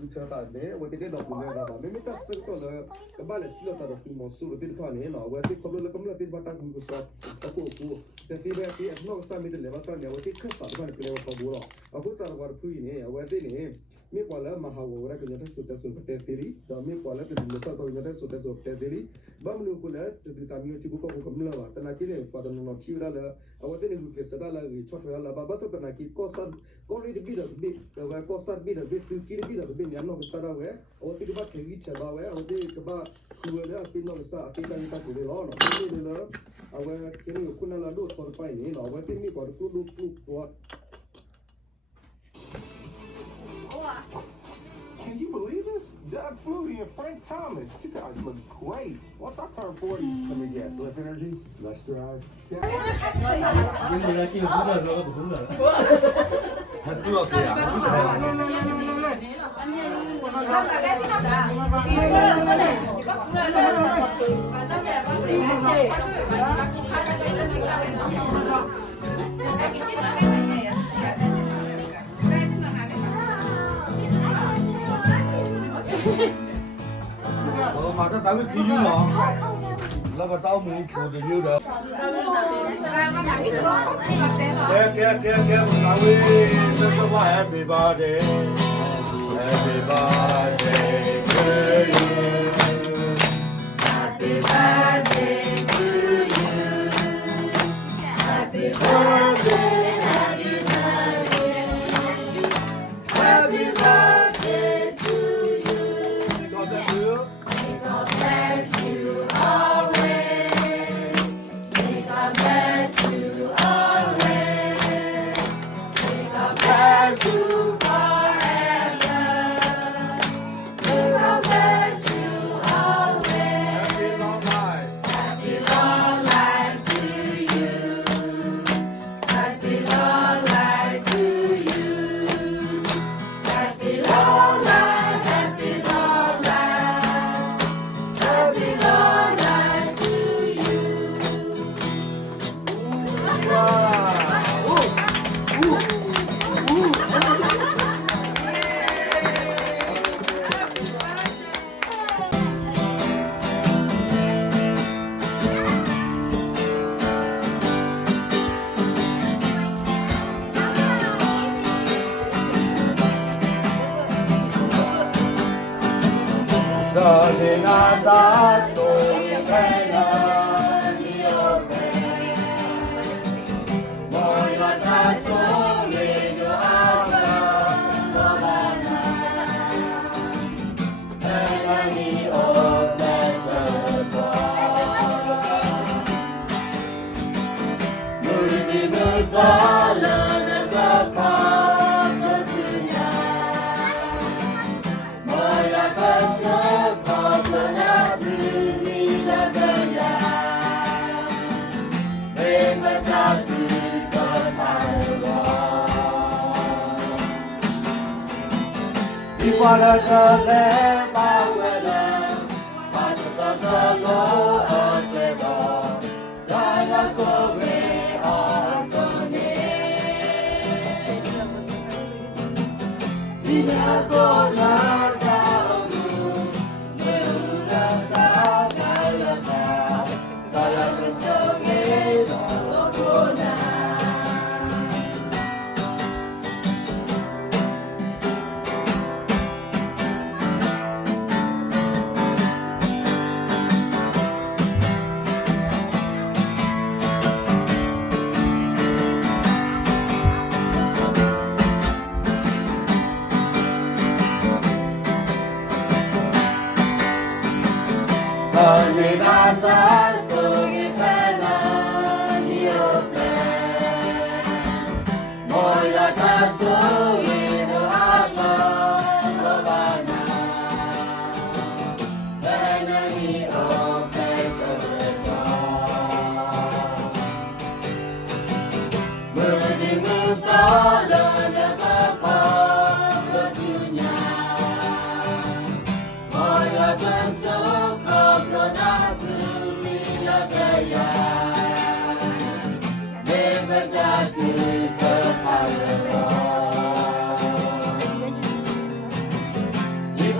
kuchata ne wati de no bule da ba me mita sirko le kabale tilo ta ro mo su tin kha ne no wati khoblo le kamla tin bata ku so ta ko ku te ti be ti no sa mi de le ba sa ne wati khasa ba ne kle ko bu ro aku tar war phui ne wati ne mi kwala mahawara ko nyata su ta su te tiri da mi kwala te lo ta ko nyata su ta su te tiri ba mu ko le te ta mi ti ko ko kamla ba ta na ki ne pa no ti ra la awate ne ku ke sa la gi chot la ba ba sa ta na ki ko sa ko ri de bi da bi da ko sa bi da bi tu ki bi da bi ne no sa ra we awate ke ba ke gi cha ba we awate ke ba ku we le ti no sa ti ta ni ta ku le lo no ni le awe ke ni ku na la do for pa ni no awate mi ko ku du ku ko. Can you believe this? Doug Flutie and Frank Thomas. You guys look great. Once I turn 40, let me guess. Less energy, less drive. Mà nó tao biết kêu như ngọn là mà tao muốn phụ được như được kia mà tao biết nó có happy birthday to you happy birthday to you happy birthday happy birthday to you con đã hứa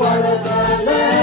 follow the land.